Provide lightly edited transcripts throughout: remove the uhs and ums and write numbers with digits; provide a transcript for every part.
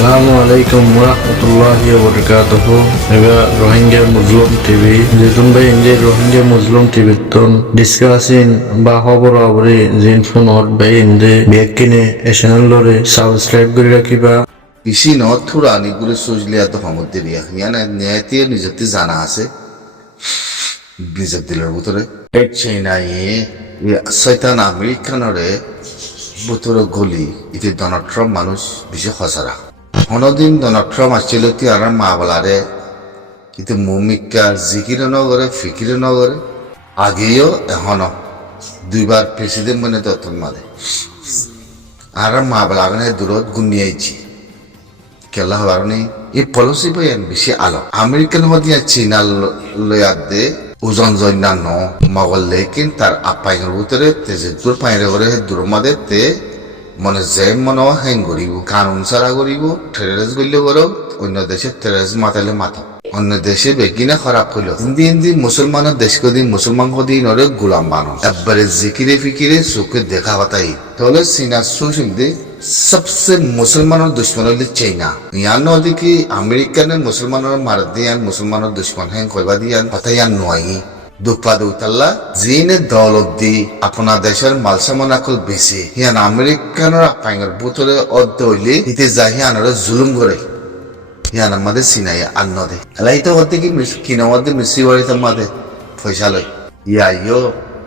Assalamu alaikum warahmatullahi wabarakatuh. Ega Rohingya Muslim TV. Jetun bhai inje Rohingya Muslim TV ton discussing ba hobor abri jin phone or bhai inje bekine channel lore subscribe kori rakhiba. কৃষি নথুরা নিগুলো সুজলিয়া তো হামুদ্দি রিয়া ইয়ানা নিয়তিয়ে নিজতি জানা আছে নিজের দিলের ভিতরে এক চাইনাই শয়তান আমেরিকানরে ভিতরে গলি ইতি ডোনাল্ড ট্রাম্প মানুষ বেশি খসারা অনদিন ডোনাল্ড ট্রাম্প আসছিল তি আর মা বলারে কিন্তু মুমিকা জিকির নগরে ফিকির নগরে আগেও এখনো দুইবার প্রেসিডেন্ট মানে ততন মাদে আর মা বলাগনে দূরত গুনিয়াইছি কেলা হওয়ার নেই এই পলিসি বয়ান বেশি আলো আমেরিকান মধ্যে চীনা লয়াদে ওজন জন্যা ন মগল লেকিন তার আপাইনের ভিতরে তেজে দূর পাইরে করে দূর মাদে তে মনে যে মনে হ্যাং করিব কানুন ছাড়া করিব টেররিস্ট করলে করো অন্য দেশে টেররিস্ট মাতালে মাথা অন্য দেশে বেগিনা খারাপ হইল হিন্দি হিন্দি মুসলমানের দেশ কদিন মুসলমান কদিন ওরে গোলাম বানো একবারে জিকিরে ফিকিরে চোখে দেখা হতাই তাহলে চীনা সুশীল দে सबसे मुसलमानों दुश्मनों ले चाइना यान नदी की अमेरिका ने मुसलमानों मार दिया मुसलमानों दुश्मन हैं कोई बात यान पता यान नोई दुपा दुतल्ला जीने दौलत दी अपना देशर मालसामान अकल बेसे यान अमेरिका ने अपाइंगर बुतरे और दोइले इते जाहियान और जुलुम करे यान मदे सिनाया अन्नो दे अलाई तो होते की मिस्किन वादे मिस्सी वाले तमादे फैसले या यो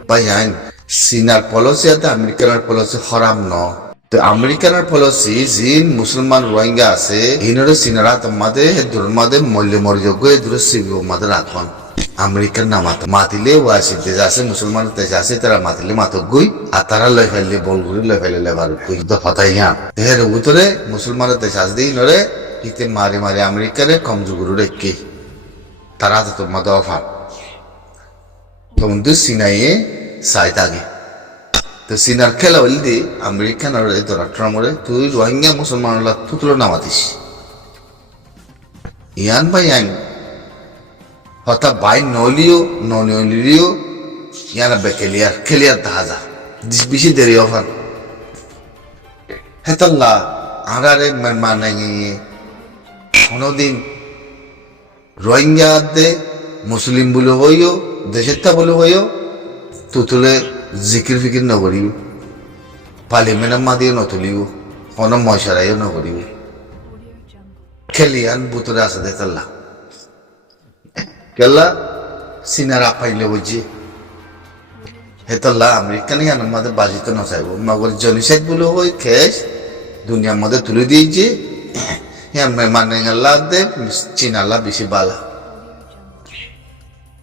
बयान सिनार पॉलिसी आता अमेरिका ने पॉलिसी हराम नो তো আমেরিকানের পলিসি জিন মুসলমান রোহিঙ্গা আছে ইনরে সিনারা তোমাদের দুর্মাদে মূল্য মর্যোগ্য দূর সিবিও মাদের রাখন আমেরিকার নামাত মাতিলে ওয়াসি দেশ আছে মুসলমান দেশ আছে তারা মাতিলে মাতগুই আর তারা লই ফেললে বলগুলি লই ফেলে লেবার কই তো হতাই না এর ভিতরে মুসলমানের দেশ আছে ইনরে ইতে মারি মারি আমেরিকারে কমজুগুরু রেখে তারা তো তোমাদের অফার তোমাদের সিনাইয়ে সাইতাগে তো সিনার খেলা বলি দি আমেরিকান আর ডোনাল্ড ট্রাম্পরে তুই রোহিঙ্গা মুসলমানরা তুতুলো নামাতিস ইয়ান ভাই ইয়ান হতা বাই নলিও নলিও ইয়ানা বেকেলিয়ার দাহাজা বেশি দেরি অফার হেতাল্লা আরারে মানে কোনোদিন রোহিঙ্গা দে মুসলিম বলে হইও দেশের তা বলে হইও তুতুলে জিকির ফিকির নকরিব পার্লিমেন্টের মাদিও নতুলিব কোনো মশারাইও নকরিব খেলিয়ান বুতরে আছে দে তাল্লা কেলা সিনার আপাইলে বুঝি হেতাল্লা আমেরিকান ইয়ানের মধ্যে বাজিত নচাইব মগর জনিসাইড বলে হই খেস দুনিয়ার মধ্যে তুলে দিয়েছে ইয়ান মানে আল্লাহ দে চীন আল্লাহ বেশি বালা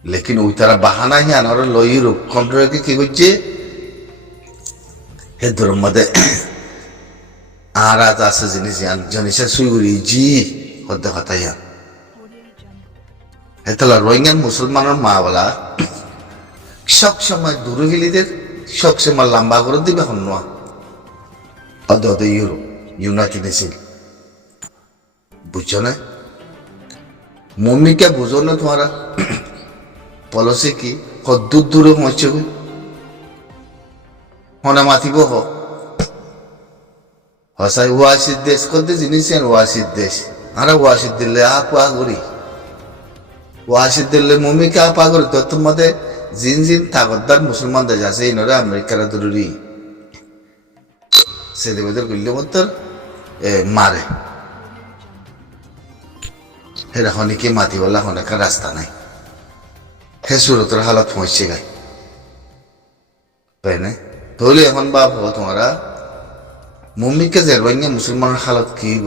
लेकिन ওই তারা বাহানা হিয়ান আর লই রূপ কন্ট্রোলকে কি করছে হে ধর্ম মধ্যে আর আজ আছে জিনিস ইয়ান জনিসা সুইগুরি জি হতে কথা ইয়ান হে তালা রোহিঙ্গান মুসলমানের মা বলা সব সময় দূরহিলিদের সব সময় লম্বা করে দিবে এখন নোয়া অদ ইউরোপ ইউনাইটেড নেশন বুঝছো না মম্মিকে বুঝো না তোমারা পলিসি কি কদ্দুর দূরে পৌঁছে হনা মাতিব হসাই ওয়াসির দেশ কদ্দে জিনিস ওয়াসির দেশ আরে ওয়াসির দিল্লে আপা করি ওয়াসির দিল্লে মমিকে আপা করি তো তোমাদের জিন তাগতদার মুসলমান দেশ আছে ইনরে আমেরিকার দূরি সেদেবেদের গুল্লে মত মারে হেরা হনিকে মাতিবলা হনেকার রাস্তা নাই হে সুরতের হালত পৌঁছে গায় তাই না তাহলে এখন বাপ হো তোমরা মুম্মিকে যে রোহিঙ্গা মুসলমানের হালত কি হইব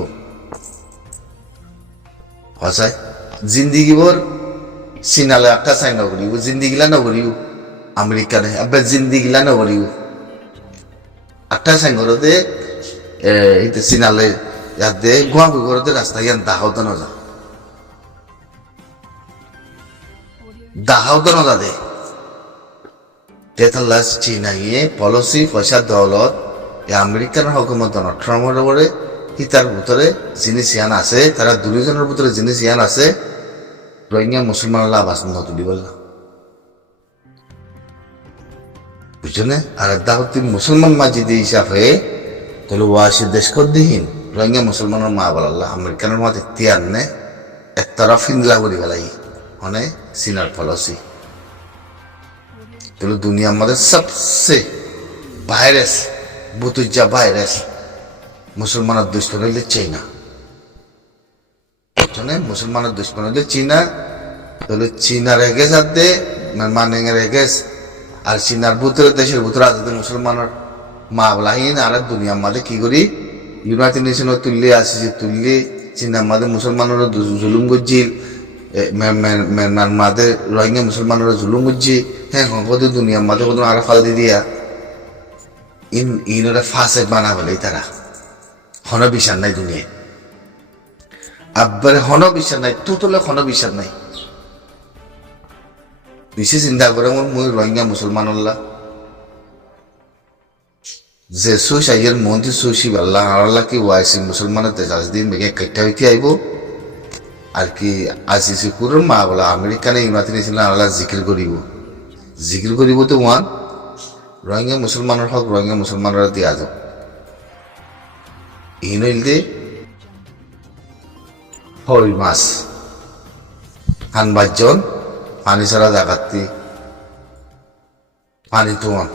হসাই জিন্দিগি বর সিনালে একটা চাই নগরিব জিন্দিগিলা নগরিব আমেরিকানে আবার জিন্দিগিলা নগরিব একটা চাই ঘরতে এইতে সিনালে ইয়াতে গুয়া ঘরতে রাস্তা ইয়ান দাহাওতা নজা দাহাও দন দাদে তেতাল্লা চীনাইয়ে পলিসি পয়সা দৌলত আমেরিকান হকুমত ডোনাল্ড ট্রাম্পের উপরে তার ভিতরে জিনিস ইয়ান আছে তারা দুজনের ভিতরে জিনিস ইয়ান আছে রোহিঙ্গা মুসলমান লাভ আছে নতুলি বললা বুঝছো না আর দাহতি মুসলমান মাজিদ হিসাবে তাহলে ওয়াসি দেশ কর দিহীন রোহিঙ্গা মুসলমানের মা বলাল্লাহ আমেরিকানের মধ্যে তিয়ার নে একতরফ হিন্দলা করি গেলাই মানে সিনার পলিসি তাহলে দুনিয়ার মধ্যে সবচেয়ে ভাইরাস বুতুজা ভাইরাস মুসলমানের দুশ্মন হইলে চীনা মুসলমানের দুশ্মন হইলে চীনা তাহলে চীনার এগেস আর দে মানের এগেস আর চীনার ভিতরে দেশের ভিতরে আজ মুসলমানের মা বলাহীন আর দুনিয়ার মাঝে কি করি ইউনাইটেড নেশনের তুললে আসিছে তুললে চীনার মাঝে মুসলমানের জুলুম গজ্জিল মেনমার মাঝে রোহিঙ্গা মুসলমানের জুলুম গজ্জি হ্যাঁ কত দুনিয়ার মাঝে কত আর ফাল দিয়া ইনরা ফাঁসে বানা বলেই তারা হন বিচার নাই দুনিয়ায় আব্বারে হন বিচার নাই তুতলে হন বিচার নাই বেশি চিন্তা করে মই রোহিঙ্গা মুসলমানল্লাহ যে সুস আইয়ের মন্ত্রী সুশি বাল্লা আল্লাহ কি ওয়াইসি মুসলমানের দেশ দিন বেগে কেটে হইতে আইব আর কি আসিসি কুরের মা বলা আমেরিকানে ইউনাইটেড নেশন আল্লাহ জিকির করিব তো ওয়ান রোহিঙ্গা মুসলমানের হক রোহিঙ্গা মুসলমানরা দিয়া যাও এই নইলতে হই মাছ হান বাজন পানি ছাড়া জাগাতি পানি তোমার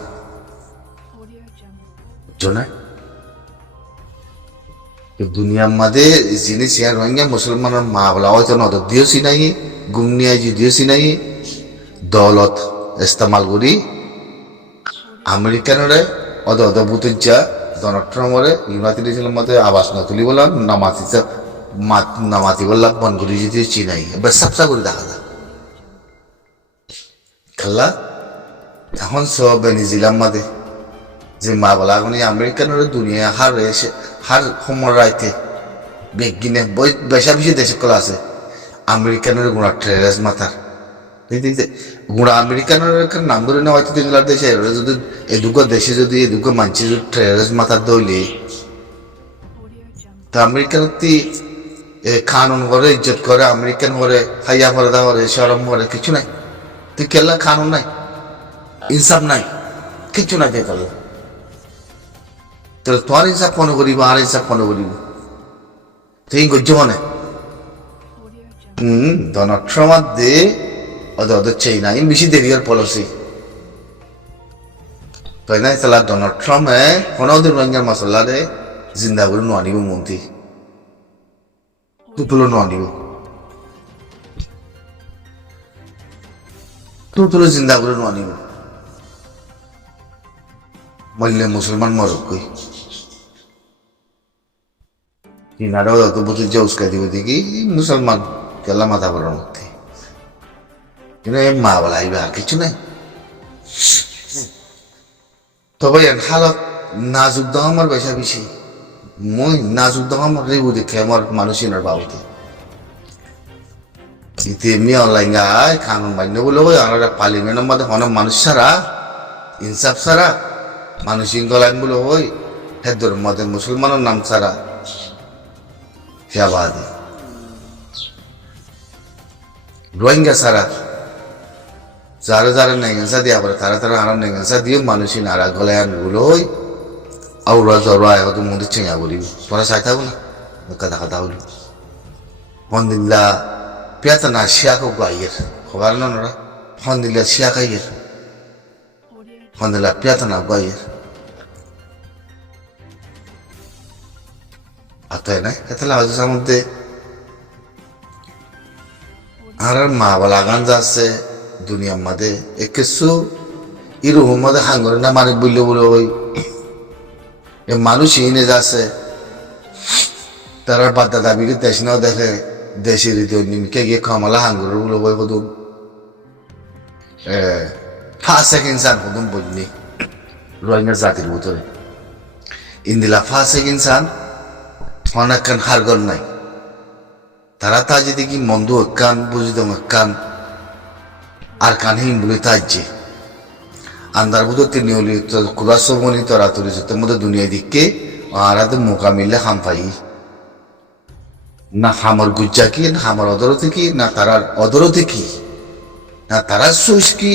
দুনিয়ার মাঝে জিনিস রোহিঙ্গা মুসলমানের মা বলা হয়তো নদর দিয়েও চিনাই গুমনিয়া যদিও চিনাই দৌলত ইস্তেমাল করি আমেরিকানরে অদভূতজ্জা ডোনাল্ড ট্রাম্পরে ইউনাইটেড নেশনের মধ্যে আবাস নতুলি বলা নামাতি বললাম বন করি যদি চিনাই এবার সাপসা করে দেখা যায় খেলা এখন সব নিউজিল্যান্ড মাঝে যে মা বলা এখন আমেরিকানের দুনিয়া হার সময় রাইতে বেগিনে বেশা বেশি দেশে কলা আছে আমেরিকানের গুণা ট্রেরাস মাথার গুণা আমেরিকানের নাম ধরে না হয়তো তিনলার দেশে যদি এদুগো দেশে যদি এদুগো মানছি যদি ট্রেরাস মাথার দইলে তো আমেরিকানের কানুন করে ইজ্জত করে আমেরিকান করে খাইয়া ফরদা করে সরম করে কিছু নাই তুই কেলা কানুন নাই ইনসাফ নাই কিছু নাই দেখাল তাহলে তোমার ইনসাফ মনে করিব আর ইনসাফ মনে করিব তুই গজ্য মনে ডোনাল্ড ট্রাম্প দে ওদের চাই না বেশি দেরি আর পলিসি তাই না তাহলে ডোনাল্ড ট্রাম্পে কোনো দিন রোহিঙ্গার মশলা দে জিন্দা করে আনিব মন্ত্রী তুতুলো আনিব তুতুলো জিন্দা করে আনিব মরলে মুসলমান মরক কই কিনারাও যত বুঝে যে উস্কাই দিব দেখি মুসলমান কেলা মাথা পড়ার মধ্যে কিন্তু এই মা বলা আইবে আর কিছু নাই তবে হালত নাজুক দাম আমার বেশা বেশি মই নাজুক দাম আমার রেবু দেখে আমার মানুষের বাবুতে ইতে এমনি অনলাইন গায় কানুন বান্য বলে ওই আমরা পার্লিমেন্টের মধ্যে অনেক মানুষ ছাড়া ইনসাফ ছাড়া মানুষ ইঙ্গলাইন বলে ওই হেদর মধ্যে মুসলমানের নাম ছাড়া ফিয়াবাদী রোহিঙ্গা ছাড়া যারা যারা নেগেন্সা দিয়া পরে তারা তারা আরাম নেগেন্সা দিয়ে মানুষই নারা গলায় আনগুলো ওই আউরা জরা হয়তো মন্দির চেঙা বলি তোরা চাই থাকো না কথা কথা বলি হন্দিল্লা পেঁয়াজ না শিয়াকে গাইয়ের খবর না ওরা হন্দিল্লা শিয়া খাইয়ের হন্দিল্লা পেঁয়াজ না গাইয়ের আর তাই না এত লাউজের মধ্যে আর মা বলা গান যাচ্ছে দুনিয়ার মাঝে কিছু ইরুমের মধ্যে হাঙ্গর না মানে বললে বলে ওই মানুষ এনে যাচ্ছে তারা বাদ্দা দাবিকে দেশ নাও দেখে দেশের নিমিকে গিয়ে খামালা হাঙ্গর বলে ওই কদম ফাঁসে ইনসান কদম বলনি রোহিঙ্গা জাতির ভিতরে ইন্দিলা ফাঁসে ইনসান অনেক কান হারগর নাই তারা তা যদি কি মন্দ কান বুঝি দম কান আর কান হিম বলে তাজ্যে আন্দার বুধ তিনি হলি কুলাসবনি তোরা তুলি তোর মধ্যে দুনিয়া দিককে আর মোকা মিললে হাম পাই না হামর গুজ্জা কি না হামর অদরতে কি না তারার অদরতে কি না তারা সুস কি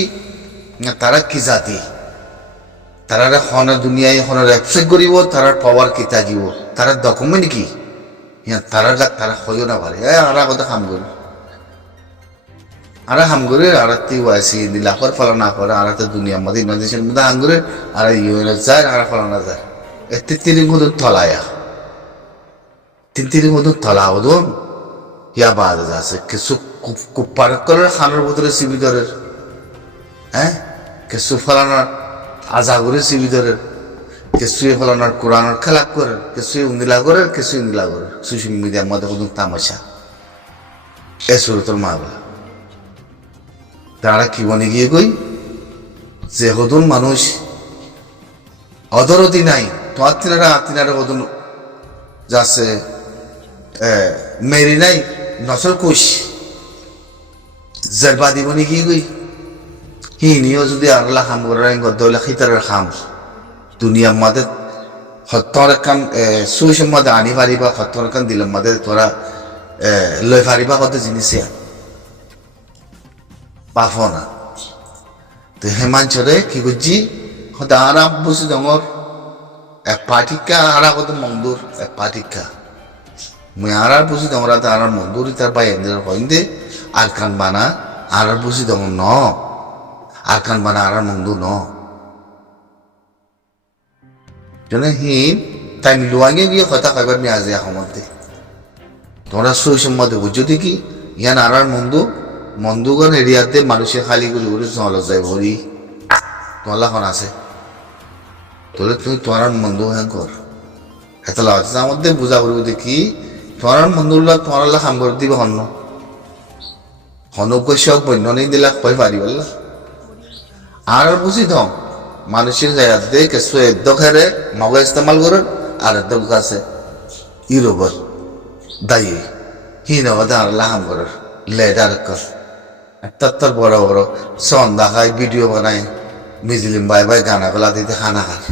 না তারা কি জাতি তারা হন দুনিয়ায় হন রেপসেট করিব তারার পাওয়ার কি তাজিব তারা ডকুমেন্ট কি ইয়া তারা হইও না পারে আরা কথা কাম করি আরা হাম করে আরাতি ওয়াসি দিলাফর ফলানা করে আরাতে দুনিয়া মধ্যে ইমাজিনেশন মধ্যে হাম করে আর ইউএন যায় আর ফলানা যায় এতে তিরিং মধ্যে তলায়া তিরিং মধ্যে তলা ওদন ইয়া বাদ আছে কিছু কুপার করে খানোর ভিতরে সিবি ধরের হ্যাঁ কিছু ফলানার আজাগরে সিবি ধরের কিছু ফলানার কোরআনের খেলাপ করে কিছু উন্দিলা করে কিছু ইন্দিলা করে সোশ্যাল মিডিয়ার মধ্যে কোনো তামাশা এ সুরতর মা বলা তারা কি বনে গিয়ে কই যে হদুন মানুষ অদরতি নাই তোমার তিনারা হদুন যাচ্ছে মেরি নাই নসল কোষ জরবা দিবনি কি কই হিনিও যদি আল্লাহ খাম করে গদ্দলা খিতারের খাম দুনিয়ার মাঝে হত্তর কান সুইসের মধ্যে আনি পারিবা হত্তর কান দিলের মধ্যে তোরা লই পারিবা কত জিনিসে পাফ না তো হেমাঞ্চলে কি করছি হয়তো আরাম বসে ডর এক পাটিকা আরা কত মন্দুর এক পাটিকা মুই আর বুঝি ডরা তো আর মন্দুর তার পাই এদের হইন্দে আর কান বানা আর বুঝি ডর ন আর কান বানা আর মন্দুর ন জনে হিন তাই লুয়াঙ্গে গিয়ে কথা খাইবার নিয়ে আসে মধ্যে তোমরা সৈসম মধ্যে বুঝছো দেখি ইয়ান আর মন্দুগণ এরিয়াতে মানুষের খালি করে ঘুরে জল যায় ভরি তোমার এখন আছে তোলে তুমি তোমার মন্দু হ্যাঁ কর এত লাগছে আমার মধ্যে বুঝা করবো দেখি তোমার মন্দুল্লাহ তোমার খাম করে দিবে হন্য হনক শখ বন্য নেই দিলা কই পারি বললা আর বুঝি দম মানুষের জায়গাতে কিছু এদ্দ খেরে মগা ইস্তেমাল করে আর এদ্দ কাছে ইউরোপর দায়ী হিন আর লাহাম করে লেডার কর তত্তর বড় বড় সন দেখায় ভিডিও বানায় মিজলিম বাই বাই গানা গলা দিতে খানা খায়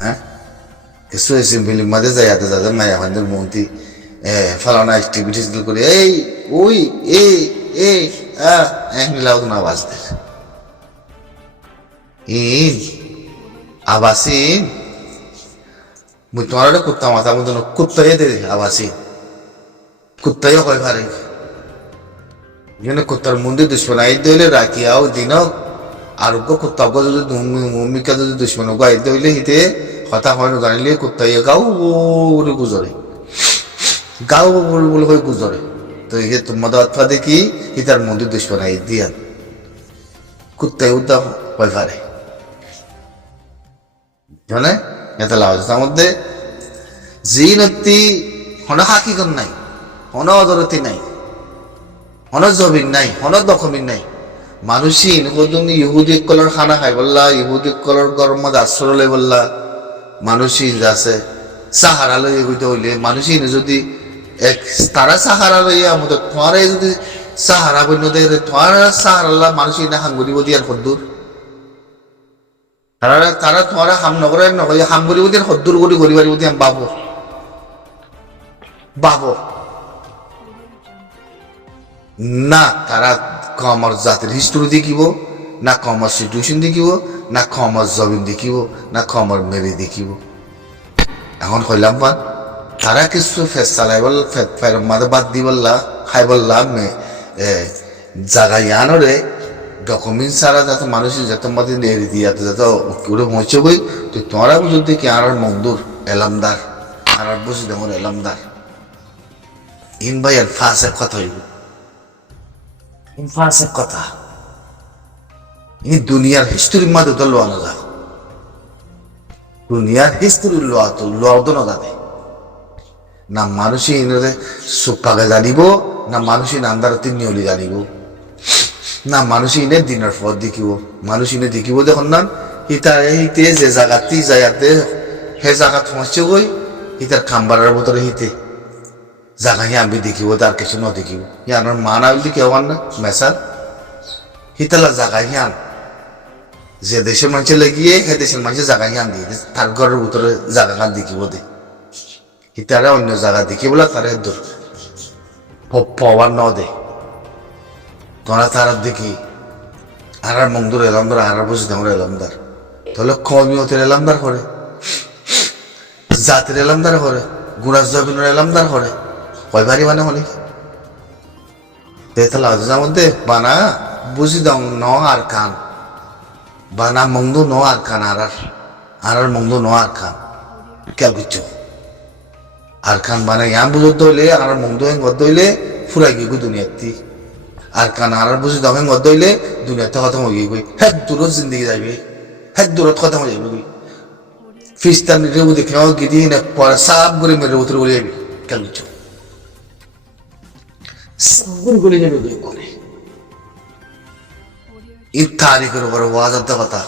হ্যাঁ কিছু এসেম্বলির মাঝে যাইতে যাতে মায়া ভান্ডের মন্ত্রী ফালানা অ্যাক্টিভিটিস করে এই ওই এ মিলাও না বাজতে ইন আবাসিন মুই তোমার একটা কুত্তা মাথা মতো কুত্তাই দে আবাসিন কুত্তাইও কয় পারে কুত্তার মন্দির দুশ্মন আই দিলে রাখিয়াও দিন আরোগ্য কুত্তা যদি ভূমিকা যদি দুশ্মন আই দিলে হিতে হতা হয় না জানিলে কুত্তাই গাও বলে গুজরে গাও বলে হয়ে গুজরে তো ইয়ে তোমাদের অথবা দেখি হিতার মন্দির দুশ্মন আই দিয়া কুত্তাই উদ্দা কয় পারে জানে এত লাভ আছে তার মধ্যে জিনতি হন হাকিকত নাই হন অদরতি নাই হন জবিন নাই হন দখমিন নাই মানুষই কদিন ইহুদি কলর খানা খাই বললা ইহুদি কলর গরম মধ্যে আশ্রয় লই বললা মানুষই আছে সাহারা লই এগুতে হইলে মানুষই যদি এক তারা সাহারা লইয়া আমাদের তোমার যদি সাহারা বন্য দেখে তোমার সাহারা মানুষই না হাঙ্গুরি বদি আর কদ্দুর তারা তোমার হাম নগরে নগরে হাম করি বদি আর কদ্দুর করি করি পারি বদি আমি বাবো না তারা কমর জাতির হিস্টোরি দেখিব না কমর সিচুয়েশন দেখিব না কমর জবিন দেখিব না কমর মেরি দেখিব এখন কইলাম বা তারা কিছু ফেস চালাই বল ফের মাঝে বাদ দি বললা খাই বললাম জায়গা ইয়ানরে ডকুমেন্ট ছাড়া যাতে মানুষের যত মাঝে নেড়ে দিয়ে যাতে ওরে পৌঁছে বই তো তোমরা যদি কি আর মন্দুর এলামদার আর বুঝি দেখুন এলামদার ইন ভাই আর ফাঁসের কথা হইব ইনফাসের কথা এই দুনিয়ার হিস্টোরির মাঝে তো লোয়া না যা দুনিয়ার হিস্টোরির লোয়া তো না যাবে না মানুষই ইনরে সুপাকে জানিব না মানুষই নান্দারতি নিয়লি জানিব না মানুষই ইনে দিনের পর দেখিব মানুষ ইনে দেখিব দেখুন না হিতে যে জায়গাতে যাইতে হে জায়গা পৌঁছে গই হিতার খাম্বারের ভিতরে হিতে জায়গা হি আমি দেখিব তার কিছু ন দেখিব ইয়ানোর মান আইলি কেউ না মেসার হিতালা জায়গা হিয়ান যে দেশের মানুষের লাগিয়ে সে দেশের মানুষের জায়গা হিয়ান দিয়ে তার ঘরের ভিতরে জায়গা খান দেখিব দে হিতারা অন্য জায়গা দেখিবলা তার দূর পাওয়ার ন দে তোরা তারা দেখি আর মন্দুর এলামদার আর বুঝি তোমরা এলামদার তাহলে কমিয়তের এলামদার করে জাতির এলামদার করে গুরাজ জবিনের এলামদার করে কয়বারই মানে হলে তাহলে আজের মধ্যে বানা বুঝি দং ন আর খান বানা মংদু ন আর খান আর মংদু ন আর খান কেউ কিছু আর খান বানা ইয়াম বুঝত দইলে আর মংদু হেন গদ দইলে ফুরাই গিয়ে দুনিয়াতি আর খান আর বুঝি দং হেন গদ দইলে দুনিয়াতে খতম হয়ে গই হ্যাঁ দূরত জিন্দগি যাইবে হ্যাঁ দূরত খতম হয়ে যাবে ফিস্তান রেউ দেখে গিয়ে না পরে সাপ করে মেরে উতরে বলে যাবি কেন কিছু সাবুর গলে যাবে করে ইত্যাদি করে বড় ওয়াজ কথা